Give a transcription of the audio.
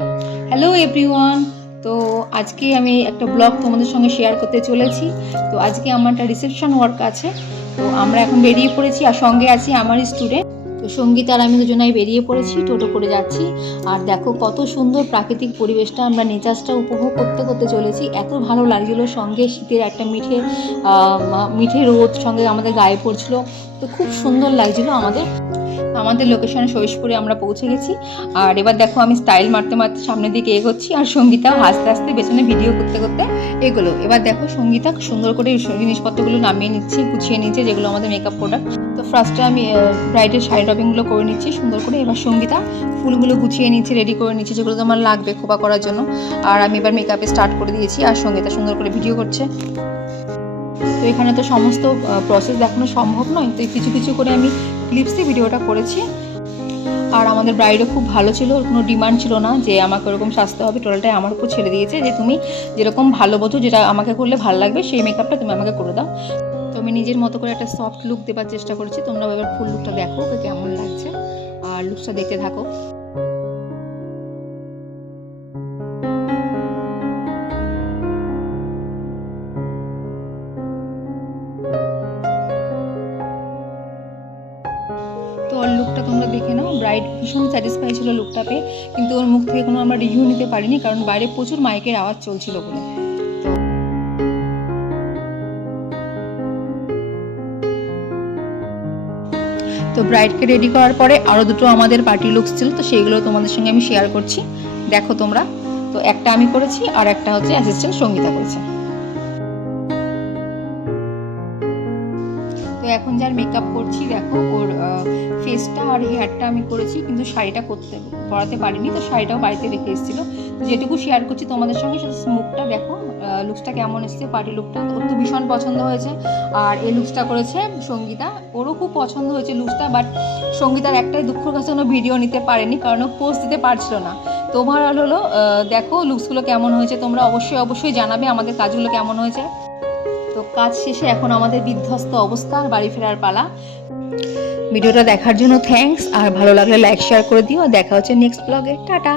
Hello everyone. তো আজকে আমি একটা ব্লগ তোমাদের সঙ্গে শেয়ার করতে চলেছি। তো আজকে আমার একটা রিসেপশন ওয়ার্ক আছে, তো আমরা এখন বেরিয়ে পড়েছি আর সঙ্গে আছি আমার স্টুডেন্ট। তো সঙ্গীত আর আমি দুজনাই বেরিয়ে পড়েছি, টোটো করে যাচ্ছি। আর দেখো কত সুন্দর প্রাকৃতিক পরিবেশটা, আমরা নেচারটা উপভোগ করতে করতে চলেছি। এত ভালো লাগছিলো, সঙ্গে শীতের একটা মিঠে রোদ সঙ্গে আমাদের গায়ে পড়ছিল, তো খুব সুন্দর লাগছিলো। আমাদের লোকেশনে সৈশপুরে আমরা পৌঁছে গেছি। আর এবার দেখো আমি স্টাইল মারতে মারতে সামনের দিকে এগোচ্ছি, আর সঙ্গীতাও হাসতে হাসতে পেছনে ভিডিও করতে করতে এগোলো। এবার দেখো সঙ্গীতা সুন্দর করে জিনিসপত্রগুলো নামিয়ে নিচ্ছে, গুছিয়ে নিচ্ছে, যেগুলো আমাদের মেকআপ প্রোডাক্ট। তো ফার্স্টে আমি ব্রাইডের শাড়ি ড্রপিংগুলো করে নিচ্ছি সুন্দর করে। এবার সঙ্গীতা ফুলগুলো গুছিয়ে নিচ্ছে, রেডি করে নিচ্ছে, যেগুলো তোমার লাগবে খোপা করার জন্য। আর আমি এবার মেকআপে স্টার্ট করে দিয়েছি, আর সঙ্গীতা সুন্দর করে ভিডিও করছে। তো এখানে তো সমস্ত প্রসেস দেখানো সম্ভব নয়, তো কিছু কিছু করে আমি ক্লিপসে ভিডিওটা করেছি। আর আমাদের ব্রাইডও খুব ভালো ছিল, ওর কোনো ডিমান্ড ছিল না যে আমাকে ওরকম সাজতে হবে, টোটালটাই আমার উপর ছেড়ে দিয়েছে যে তুমি যেরকম ভালো বোঝো, যেটা আমাকে করলে ভালো লাগবে সেই মেকআপটা তুমি আমাকে করে দাও। তো আমি নিজের মতো করে একটা সফট লুক দেওয়ার চেষ্টা করেছি। তোমরা এবার ফুল লুকটা দেখো ওকে কেমন লাগছে, আর লুকসটা দেখতে থাকো। তো ওর লুকটা তোমরা দেখে নাও। ব্রাইড ভীষণ স্যাটিসফাই ছিল লুকটা পেয়ে, কিন্তু ওর মুখ থেকে কোনো আমরা রিভিউ নিতে পারিনি, কারণ বাইরে প্রচুর মাইকের আওয়াজ চলছিল বলে। তো ব্রাইডকে রেডি করার পরে আরও দুটো আমাদের পার্টি লুকস ছিল, তো সেইগুলো তোমাদের সঙ্গে আমি শেয়ার করছি, দেখো তোমরা। তো একটা আমি করেছি, আর একটা হচ্ছে অ্যাসিস্ট্যান্ট সঙ্গীতা করেছে। তো এখন যার মেকআপ করছি দেখো, ওর ফেসটা আর হেয়ারটা আমি করেছি, কিন্তু শাড়িটা পরাতে পারিনি, তো শাড়িটাও বাড়িতে রেখে এসেছিলো। তো যেটুকু শেয়ার করছি তোমাদের সঙ্গে, সেটা মুখটা দেখো, লুকসটা কেমন এসছে, পার্টি লুকটা ওর তো ভীষণ পছন্দ হয়েছে। আর এই লুকসটা করেছে সঙ্গীতা, ওরও খুব পছন্দ হয়েছে লুকসটা। বাট সঙ্গীতার একটাই দুঃখের কাছে কোনো ভিডিও নিতে পারেনি, কারণ ও পোস্ট দিতে পারছিল না। তো ওভারঅল হলো দেখো লুকসগুলো কেমন হয়েছে, তোমরা অবশ্যই জানাবে আমাদের কাজগুলো কেমন হয়েছে। তো কাজ শেষে এখন আমাদের বিধ্বস্ত অবস্থা, আর বাড়ি ফেরার পালা। ভিডিওটা দেখার জন্য থ্যাঙ্কস, আর ভালো লাগলে লাইক শেয়ার করে দিও। দেখা হচ্ছে নেক্সট ব্লগে। টাটা।